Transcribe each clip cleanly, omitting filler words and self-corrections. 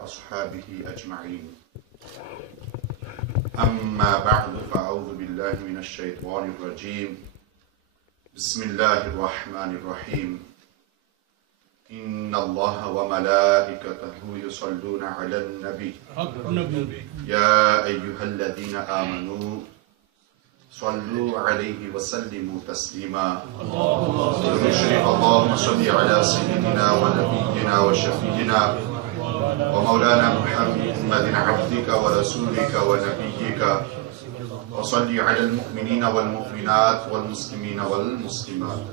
وأصحابه أجمعين أما بعد فأعوذ بالله من الشيطان الرجيم بسم الله الرحمن الرحيم إن الله وملائكته يصلون على النبي يا أيها الذين آمنوا صلوا عليه وسلموا تسليما اللهم صل على سيدنا ونبينا وشفينا ومولانا محمد عبدك ورسولك ونبيك وصل على المؤمنين والمؤمنات والمسلمين والمسلمات.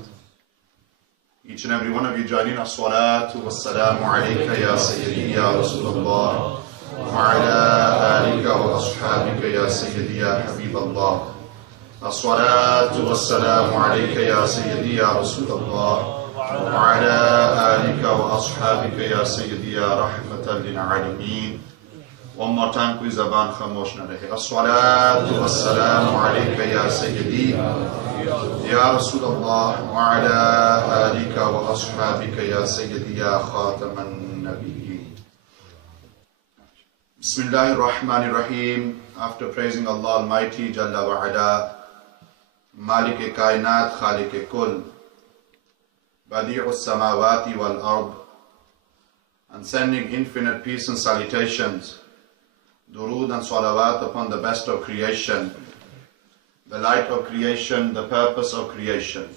Each and every one of you joining us, salatu wassalamu alayka ya sayyidi ya Rasulullah wa ala alika wa ashabika ya sayyidi ya Habiballah. As-salatu wassalamu alayka ya sayyidi ya Rasulullah wa ala alika wa ashabika ya sayyidi ya rahmatan lil alamin. One more time, please, Zaban Khamosh na rahe. As-salatu wassalamu alayka ya sayyidi ya Rasulullah wa ala alika wa ashabika ya sayyidi ya khataman nabiyyin. Bismillahir Rahmanir Rahim. After praising Allah Almighty Jalla wa Ala, Malik-e Kainat, Khalik-e Kull, Badi'u Samawati wal Ard, and sending infinite peace and salutations, durood and salawat upon the best of creation, the light of creation, the purpose of creation,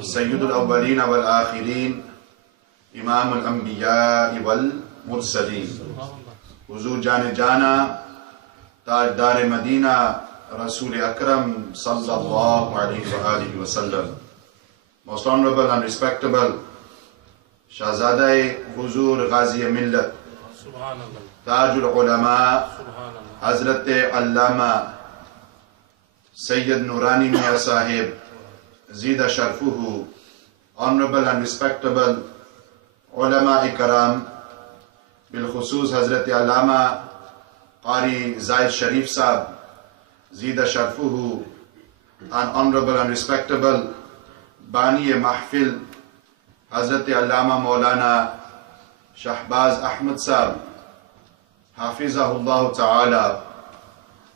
Sayyidul Awwaleen wal Akhirin, Imam al-Anbiya wal Mursaleen, Huzur Jane Jana, Tajdar Medina, Rasul Akram sallallahu alayhi wa sallam. Most honorable and respectable Shahzad Huzur Ghazi Millat, Tajul Ulama, Hazrat Allama Sayyid Nurani Miya Sahib, Zida Sharfuhu, honorable and respectable Ulama Ikram, Bil Khusus Hazrat Allama Qari Zaid Sharif Sahib, Zida Sharfuhu, and honorable and respectable Bani Mahfil Hazrat Allama Maulana Shahbaz Ahmad Sahib, Hafizahullah Ta'ala,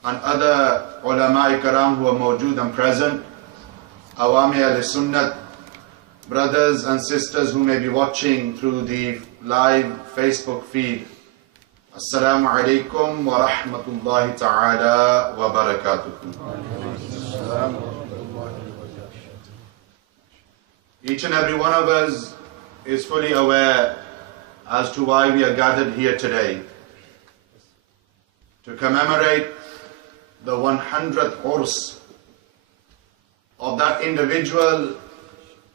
and other ulama karam who are mawjood and present, Awami al-Sunnat, brothers and sisters who may be watching through the live Facebook feed. Assalamu alaikum wa rahmatullahi ta'ala wa barakatuhu. Each and every one of us is fully aware as to why we are gathered here today, to commemorate the 100th Urs of that individual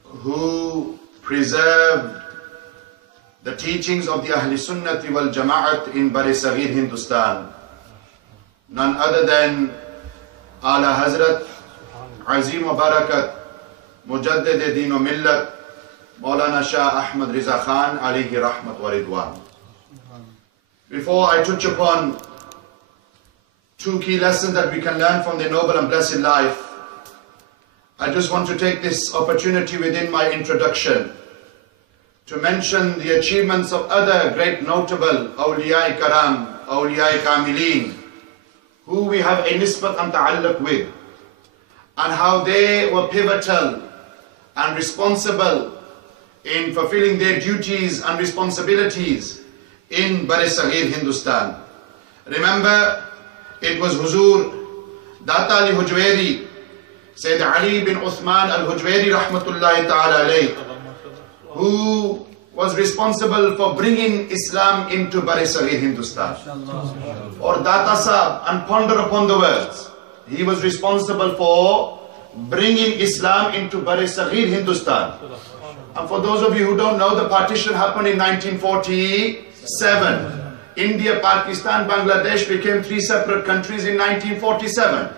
who preserved the teachings of the Ahli Sunnati wal Jama'at in Bari Saghir Hindustan. None other than Ala Hazrat Azim wa Barakat Mujaddid Deen wa Millat Maulana Shah Ahmad Riza Khan alayhi rahmat wa ridwan. Before I touch upon two key lessons that we can learn from their noble and blessed life, I just want to take this opportunity within my introduction to mention the achievements of other great notable awliya karam, awliya kamilin, who we have a nisbat and ta'alluq with, and how they were pivotal and responsible in fulfilling their duties and responsibilities in Bari Saghir Hindustan. Remember, it was Huzur Data Ali Hujwairi, Sayyid Ali bin Uthman al-Hujwairi rahmatullahi ta'ala alayh, who was responsible for bringing Islam into Bari Saghir Hindustan. Or Data Sahab, and ponder upon the words, he was responsible for bringing Islam into Bari Saghir Hindustan. And for those of you who don't know, the partition happened in 1947. India, Pakistan, Bangladesh became three separate countries in 1947.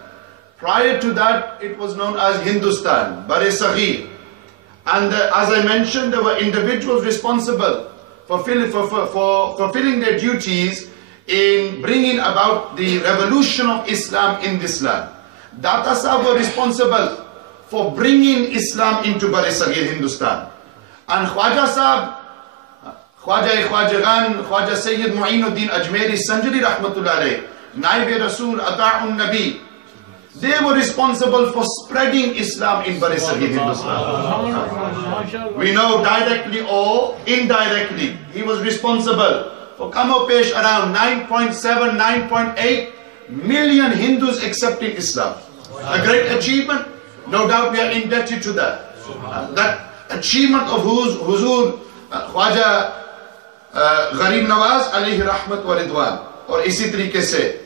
Prior to that, it was known as Hindustan, Bari Saghir. And as I mentioned, there were individuals responsible for fulfilling their duties in bringing about the revolution of Islam in this land. Data Sahab were responsible for bringing Islam into Bari Saghir Hindustan. And Khwaja Khwajagan, Khwaja Sayyid Mu'inuddin Ajmeri Sanjari Rahmatullah alayh, Naib Rasul Ata'un Nabi, they were responsible for spreading Islam in Bari Saghir Hindustan. We know directly or indirectly, he was responsible for Kamo Pesh around 9.7, 9.8 million Hindus accepting Islam. A great achievement. No doubt we are indebted to that. That achievement of Huzur Khwaja Gharib Nawaz alayhi rahmat wa ridwan. Or isi tarike se,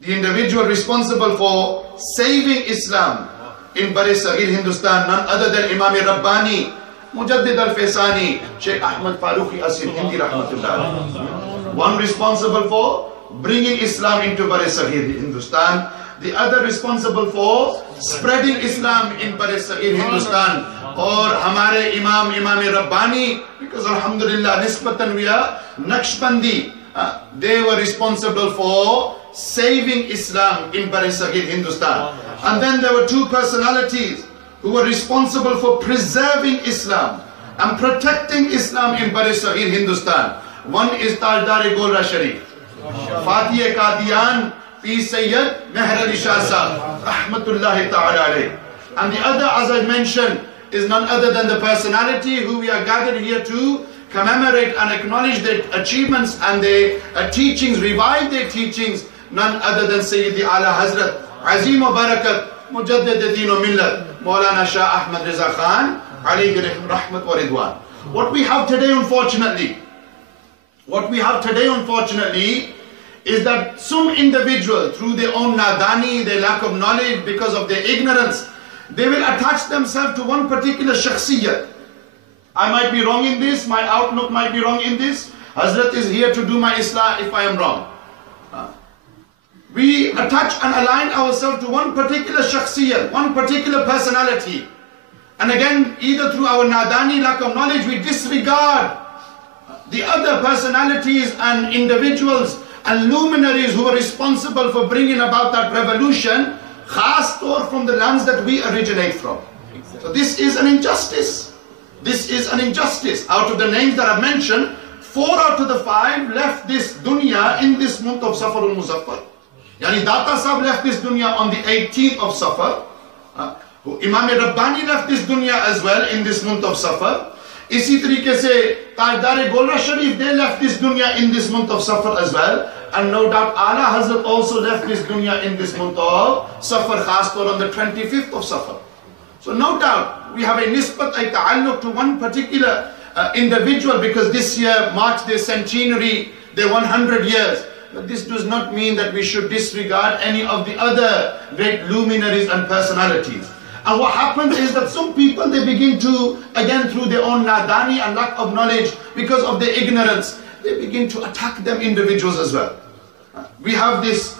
the individual responsible for saving Islam in Bari Saghir Hindustan, none other than Imam Rabbani, Mujaddid al-Faisani, Sheikh Ahmad Farooqi Asil Hindi rahmatullah. One responsible for bringing Islam into Bari Saghir Hindustan, the other responsible for spreading Islam in Bari Saghir Hindustan. Or Hamare Imam Rabbani, because Alhamdulillah Nisbatan we are Naqshbandi, they were responsible for saving Islam in Bari Saghir Hindustan. And then there were two personalities who were responsible for preserving Islam and protecting Islam in Bari Saghir Hindustan. One is Tajdar-e Golra Sharif, Fatih Qadian, P. Sayyid Meher Ali Shahzad, Rahmatullahi Ta'ala alayh. And the other, as I mentioned, is none other than the personality who we are gathered here to commemorate and acknowledge their achievements and their teachings, revive their teachings, none other than Sayyidi Ala Hazrat, Azim wa Barakat, Mujaddid Deen wa Millat, Maulana Shah Ahmad Reza Khan, alayhi rahmat wa ridwan. What we have today, unfortunately, is that some individual, through their own nadani, their lack of knowledge, because of their ignorance, they will attach themselves to one particular shakhsiyat. I might be wrong in this, my outlook might be wrong in this. Hazrat is here to do my islah if I am wrong. We attach and align ourselves to one particular shakhsiyat, one particular personality. And again, either through our nadani, lack of knowledge, we disregard the other personalities and individuals and luminaries who are responsible for bringing about that revolution, khas taur from the lands that we originate from. So this is an injustice. This is an injustice. Out of the names that I've mentioned, 4 out of the 5 left this dunya in this month of Safar al-Muzaffar. Yani Data Sahib left this dunya on the 18th of Safar. Imam Rabbani left this dunya as well in this month of Safar. Isi tarike se Tajdar-e Golra Sharif, they left this dunya in this month of Safar as well. And no doubt Ala Hazrat also left this dunya in this month of Safar, khas taur on the 25th of Safar. So no doubt we have a nisbat, a ta'alluq to one particular individual, because this year marks their centenary, their 100 years. But this does not mean that we should disregard any of the other great luminaries and personalities. And what happens is that some people, they begin to, again through their own nadani and lack of knowledge, because of their ignorance, they begin to attack them individuals as well. We have this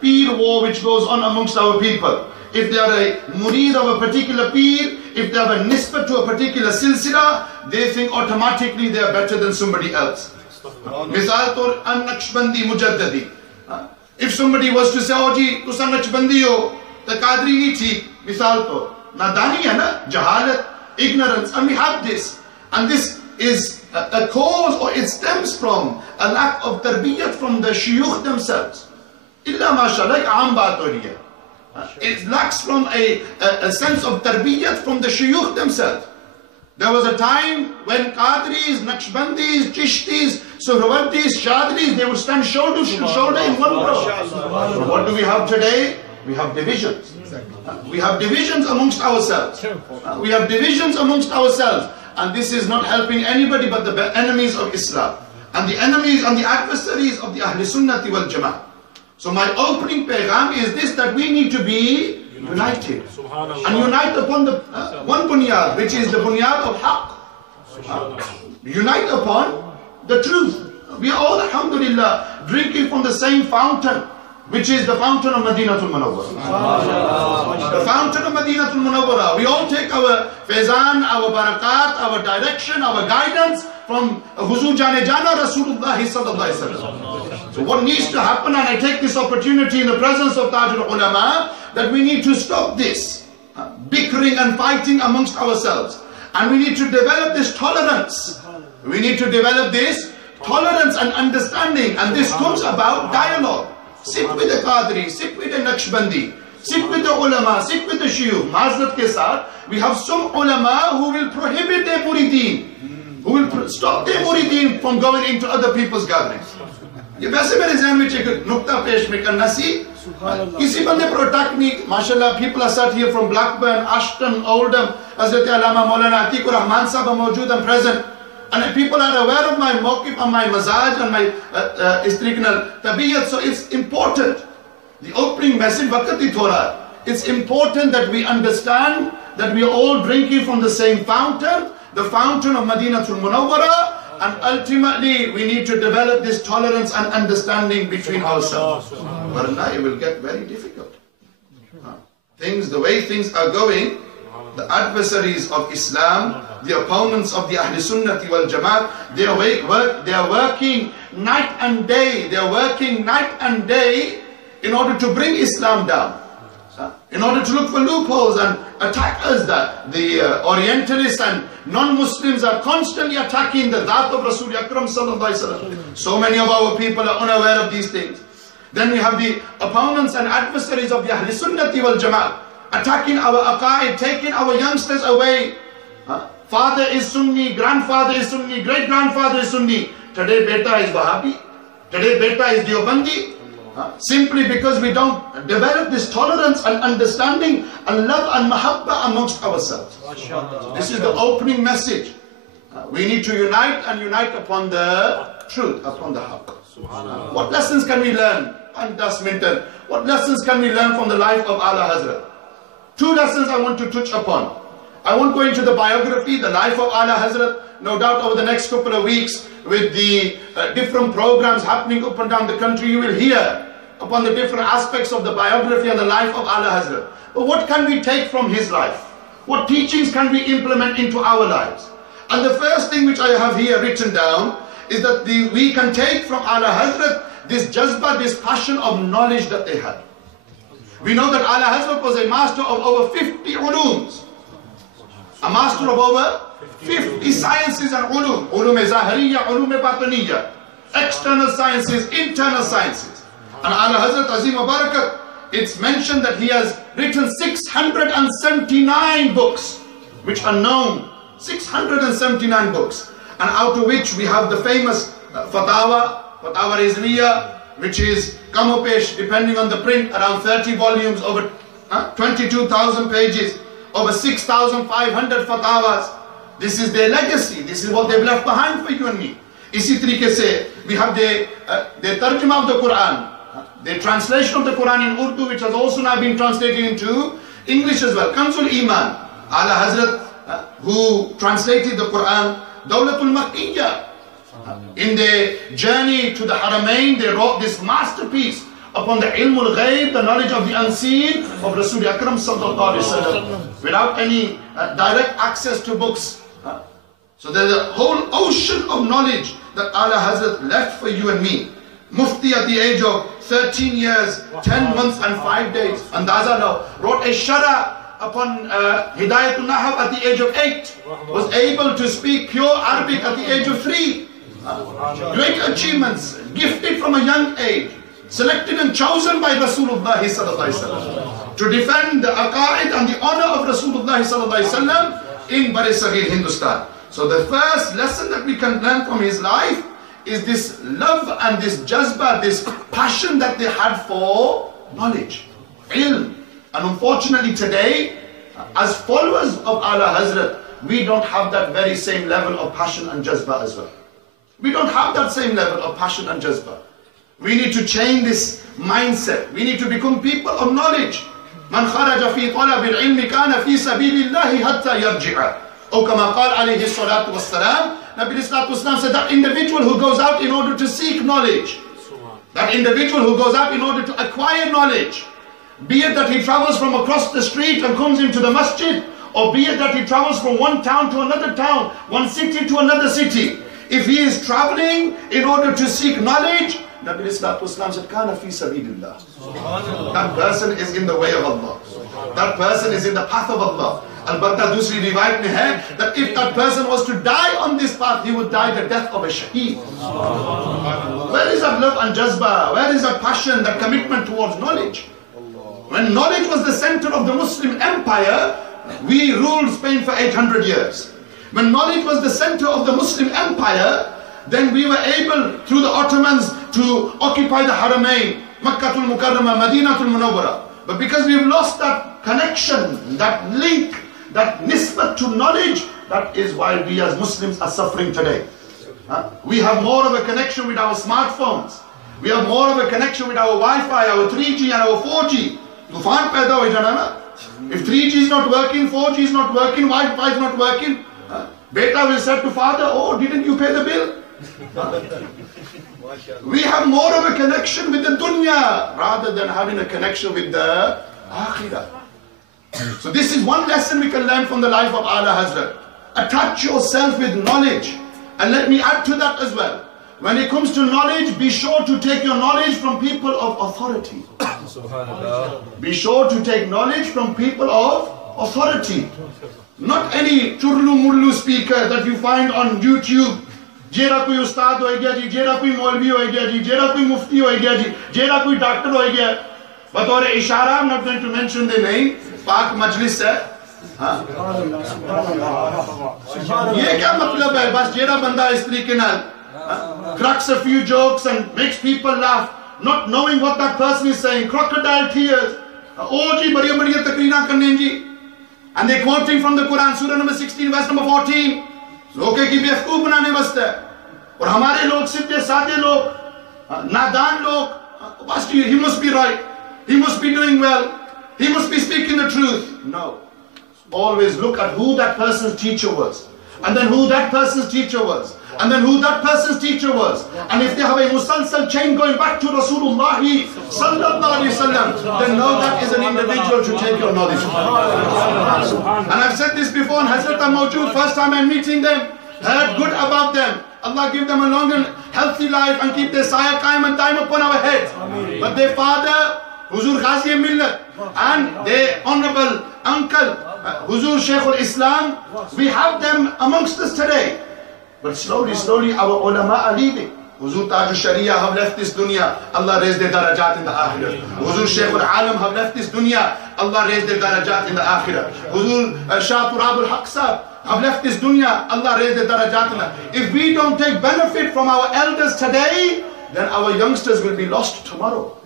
peer war which goes on amongst our people. If they are a murid of a particular peer, if they have a nisbat to a particular silsila, they think automatically they are better than somebody else. Misal tor an Naqshbandi Mujaddadi. If somebody was to say, oh ji, tu san Naqshbandi ho, the Qadri nahi theek, misal tor. Nadani hai na, jahalat, ignorance, and we have this. And this is a cause, or it stems from a lack of tarbiyat from the shuyukh themselves. Illa mashallah, like aam baat ho rahi hai. It lacks from a sense of tarbiyat from the shuyukh themselves. There was a time when Qadris, Naqshbandis, Chishtis, Suhrawardis, Shadris, they would stand shoulder to shoulder in one crowd. So what do we have today? We have divisions. We have divisions amongst ourselves. We have divisions amongst ourselves. And this is not helping anybody but the enemies of Islam. And the enemies and the adversaries of the Ahl Sunnati wal Jama'ah. So my opening paygam is this, that we need to be united. And unite upon the one bunyad, which is the bunyad of haqq. Unite upon the truth. We are all, alhamdulillah, drinking from the same fountain, which is the fountain of Madinatul Munawwara. The fountain of Madinatul Munawwara. We all take our faizan, our barakat, our direction, our guidance from Huzur Jane Jana Rasulullah sallallahu alaihi wasallam. So what needs to happen, and I take this opportunity in the presence of Tajul Ulama, that we need to stop this bickering and fighting amongst ourselves. And we need to develop this tolerance. We need to develop this tolerance and understanding, and this comes about dialogue. Sit with the Qadri, sit with the Naqshbandi, sit with the ulama, sit with the shuyukh. Mazrat ke saath, we have some ulama who will prohibit their murideen, who will stop their murideen from going into other people's gatherings. ये वैसे मेरे ज़हन में एक नुक्ता पेश में करना सी किसी बंदे पर अटैक नहीं माशाल्लाह people are sat here from Blackburn, Ashton, Oldham, Hazrat Allama Maulana Atikur Rahman Sahab are mawjood and present, and people are aware of my mawqif and my mazaj and my istiqnal tabiyat. So it's important. The opening message waqti thora. It's important that we understand that we are all drinking from the same fountain, the fountain of Madinatul Munawwara. And ultimately, we need to develop this tolerance and understanding between ourselves. Varna, it will get very difficult. The way things are going, the adversaries of Islam, the opponents of the Ahl Sunnati wal Jamaat, they are working night and day. They are working night and day in order to bring Islam down. In order to look for loopholes and attack us. That the Orientalists and non-Muslims are constantly attacking the Dhat of Rasul Akram sallallahu alaihi wasallam. So many of our people are unaware of these things. Then we have the opponents and adversaries of the Ahl Sunnati wal Jamaat attacking our aqaid, taking our youngsters away. Father is Sunni, grandfather is Sunni, great-grandfather is Sunni. Today beta is Wahhabi. Today beta is Deobandi. Simply because we don't develop this tolerance and understanding and love and mahabba amongst ourselves. This is the opening message. We need to unite and unite upon the truth, upon the haqq. What lessons can we learn? And Das Minton, what lessons can we learn from the life of Ala Hazrat? Two lessons I want to touch upon. I won't go into the biography, the life of Ala Hazrat. No doubt over the next couple of weeks with the different programs happening up and down the country, you will hear upon the different aspects of the biography and the life of Ala Hazrat. But what can we take from his life? What teachings can we implement into our lives? And the first thing which I have here written down is that we can take from Ala Hazrat this jazba, this passion of knowledge that they had. We know that Ala Hazrat was a master of over 50 ulums. A master of over 50 sciences and ulum. Ulum-e-Zahariya, ulum-e-Bataniya. External sciences, internal sciences. And Ala Hazrat Azim Barakat, it's mentioned that he has written 679 books, which are known. 679 books. And out of which we have the famous Fatawa Rizviya, which is Kamopesh, depending on the print, around 30 volumes, over 22,000 pages, over 6,500 fatawas. This is their legacy. This is what they've left behind for you and me. Isi tarike se, we have the tarjuma of the Quran, the translation of the Quran in Urdu, which has also now been translated into English as well. Kanzul Iman, Ala Hazrat, who translated the Quran, Dawlatul Makkiyya. In their journey to the Haramain, they wrote this masterpiece upon the ilmul ghaib, the knowledge of the unseen of Rasul Akram sallallahu alaihi wasallam, without any direct access to books. So there's a whole ocean of knowledge that Ala Hazrat left for you and me. Mufti at the age of 13 years, 10 months and 5 days, Andaza now, wrote a shara upon Hidayatul Nahab at the age of 8, was able to speak pure Arabic at the age of 3. Great achievements, gifted from a young age, selected and chosen by Rasulullah sallallahu alaihi wasallam to defend the aqaid and the honor of Rasulullah sallallahu alaihi wasallam in Bar-e-Saghir, Hindustan. So the first lesson that we can learn from his life is this love and this jazba, this passion that they had for knowledge, ilm. And unfortunately today, as followers of Ala Hazrat, we don't have that very same level of passion and jazba as well. We don't have that same level of passion and jazba. We need to change this mindset. We need to become people of knowledge. Man kharaja fi talab al-ilmi kana fi sabilillahi hatta yarji'a. Or kama qala alayhi salatu wassalam, Nabi sallallahu alaihi wasallam said that individual who goes out in order to seek knowledge, that individual who goes out in order to acquire knowledge, be it that he travels from across the street and comes into the masjid, or be it that he travels from one town to another town, one city to another city, if he is traveling in order to seek knowledge, Nabi sallallahu alaihi wasallam said, "Kana fi sabilillah." That person is in the way of Allah. That person is in the path of Allah. Albatta dusri riwayat mein hai that if that person was to die on this path, he would die the death of a shaheed. Where is that love and jazba? Where is that passion, that commitment towards knowledge? When knowledge was the center of the Muslim empire, we ruled Spain for 800 years. When knowledge was the center of the Muslim empire, then we were able, through the Ottomans, to occupy the Haramain, Makkatul Mukarramah, Madinatul Munawwara. But because we've lost that connection, that link, that nisbat to knowledge, that is why we as Muslims are suffering today. We have more of a connection with our smartphones. We have more of a connection with our Wi-Fi, our 3G and our 4G. Tufan paida ho jana na. If 3G is not working, 4G is not working, Wi-Fi is not working, beta will say to father, oh, didn't you pay the bill? We have more of a connection with the dunya rather than having a connection with the akhirah. So this is one lesson we can learn from the life of Ala Hazrat. Attach yourself with knowledge. And let me add to that as well. When it comes to knowledge, be sure to take your knowledge from people of authority. Be sure to take knowledge from people of authority. Not any churlu mullu speaker that you find on YouTube. Jera koi ustad ho gaya ji, jera koi maulvi ho gaya ji, jera koi mufti ho gaya ji, jera koi doctor ho gaya. Bataur ishara, I'm not going to mention the name. Pak majlis hai. ये क्या मतलब है? बस जेड़ा बंदा इस तरीके नाल cracks a few jokes and makes people laugh, not knowing what that person is saying. Crocodile tears. Oh जी बढ़िया बढ़िया तकरीना करने जी. And they quoting from the Quran, Surah number 16, verse number 14. लोके की बेवकूफ बनाने वास्ते. और हमारे लोग सीधे साधे लोग, नादान लोग, बस he must be right. He must be doing well. He must be speaking the truth. No. Always look at who that person's teacher was. And then who that person's teacher was. And then who that person's teacher was. And if they have a musalsal chain going back to Rasulullah sallallahu alaihi wasallam, then know that is an individual to take your knowledge from. And I've said this before, and Hazrat Mawjood, first time I'm meeting them, heard good about them. Allah give them a long and healthy life and keep their sayah qaim and time upon our heads. But their father, Huzur Ghazi Millat, and their honorable uncle, Huzur Shaykh al-Islam, we have them amongst us today. But slowly, slowly our ulama are leaving. Huzur Taj al-Sharia have left this dunya, Allah raised their darajat in the akhirah. Huzur Shaykh al-Alam have left this dunya, Allah raised their darajat in the akhirah. Huzur Shah Turab al-Haq Sahab have left this dunya, Allah raised their darajat in the akhirah. If we don't take benefit from our elders today, then our youngsters will be lost tomorrow.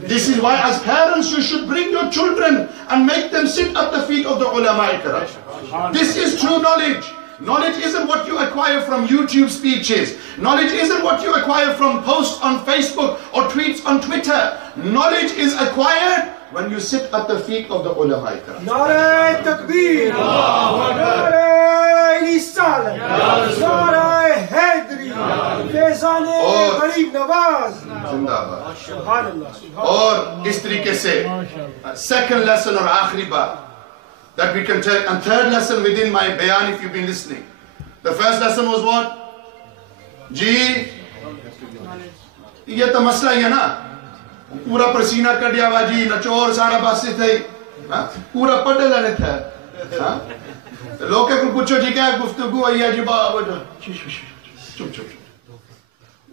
This is why as parents you should bring your children and make them sit at the feet of the ulama ikram. This is true knowledge. Knowledge isn't what you acquire from YouTube speeches. Knowledge isn't what you acquire from posts on Facebook or tweets on Twitter. Knowledge is acquired when you sit at the feet of the ulama ikram. Nare Takbir, Nare Risalat, Nare Haidri, Fezane Gharib Nawaz. Zindabad. और इस तरीके से second lesson और आखिरी बात that we can take, and third lesson within my bayan if you've been listening. The first lesson was what? जी ये तो मसला ही है ना, पूरा पसीना कटिया हुआ जी, नचोर सारा बासी थे, पूरा पढ़े लेने थे, लोग को पूछो जी क्या गुफ्तगू आई है जी बाबा चुप चुप.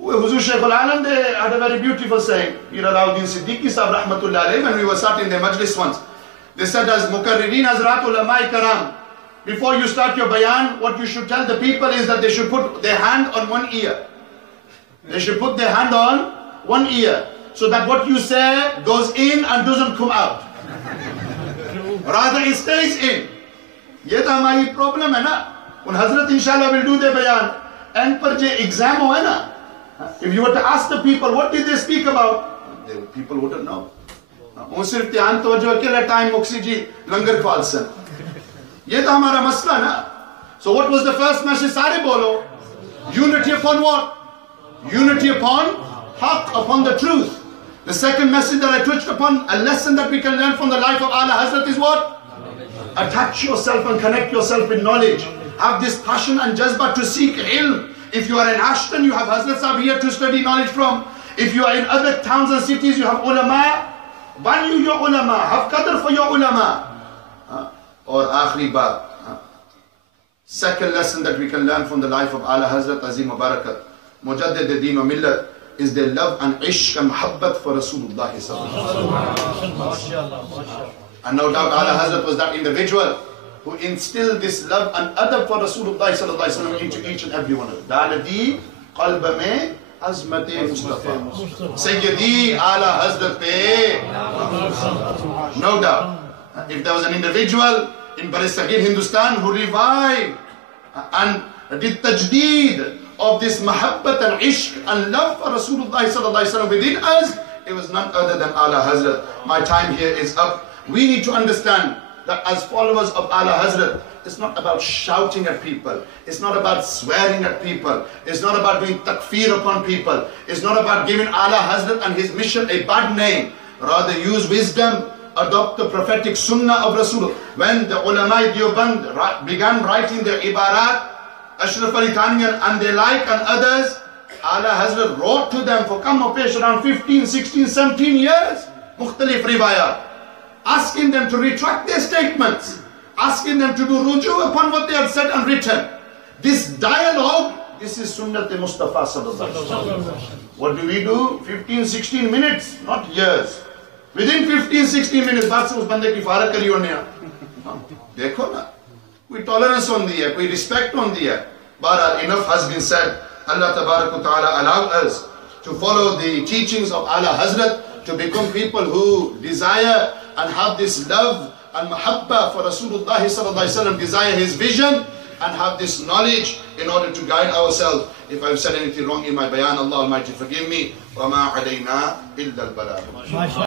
Huzur Shaykh al-Alam, they had a very beautiful saying. Alauddin Siddiqui Sahab rahmatullah alayhi, when we were sat in their majlis once, they said as Mukarririn Hazrat ulama karam, before you start your bayan, what you should tell the people is that they should put their hand on one ear. They should put their hand on one ear, so that what you say goes in and doesn't come out. Rather it stays in. Ye to hamari problem hai na. When Hazrat inshallah will do their bayan, and par je exam ho hai na, if you were to ask the people, what did they speak about? The people wouldn't know. वो सिर्फ ध्यान तवज्जो अकेला time मुक्सी जी लंगर ख्वालसन. ये तो हमारा मसला ना. So what was the first message? सारे बोलो. Unity upon what? Unity upon haqq, upon the truth. The second message that I touched upon, a lesson that we can learn from the life of Ala Hazrat is what? Attach yourself and connect yourself with knowledge. Have this passion and jazba to seek ilm. If you are in Ashton, you have Hazrat Sahib here to study knowledge from. If you are in other towns and cities, you have ulama. Value your ulama. Have qadr for your ulama. Or akhri baat. Second lesson that we can learn from the life of Ala Hazrat Azim Mubarakat, Mujaddid Deen wa Millat, is their love and ishq and muhabbat for Rasulullah sallallahu alaihi wasallam. And no doubt Ala Hazrat was that individual who instilled this love and adab for Rasulullah sallallahu alaihi wasallam into each and every one of them. Daladi qalb mein azmat-e Mustafa. Sayyidi Ala Hazrat pe. No doubt. If there was an individual in Bar-e-Saghir Hindustan who revived and did tajdeed of this mahabbat and ishq and love for Rasulullah sallallahu alaihi wasallam within us, it was none other than Ala Hazrat. My time here is up. We need to understand that as followers of Ala Hazrat, it's not about shouting at people. It's not about swearing at people. It's not about doing takfir upon people. It's not about giving Ala Hazrat and his mission a bad name. Rather use wisdom, adopt the prophetic sunnah of Rasul. When the ulama Deoband began writing their ibarat, Ashraf Ali Thaniyan and they like and others, Ala Hazrat wrote to them for come of age around 15, 16, 17 years, mukhtalif riwayat, asking them to retract their statements, asking them to do ruju upon what they had said and written. This dialogue, this is Sunnat Mustafa sallallahu alaihi wasallam. What do? 15, 16 minutes, not years. Within 15, 16 minutes, baat se us bande ki farat kari hone ya. Dekho na, koi tolerance hondi hai, koi respect hondi hai. But enough has been said. Allah Tabarak wa Ta'ala allow us to follow the teachings of Ala Hazrat, to become people who desire and have this love and mahabba for Rasulullah sallallahu alaihi wasallam, desire his vision and have this knowledge in order to guide ourselves. If I've said anything wrong in my bayan, Allah Almighty forgive me. وَمَا عَلَيْنَا إِلَّا الْبَلَاغُ.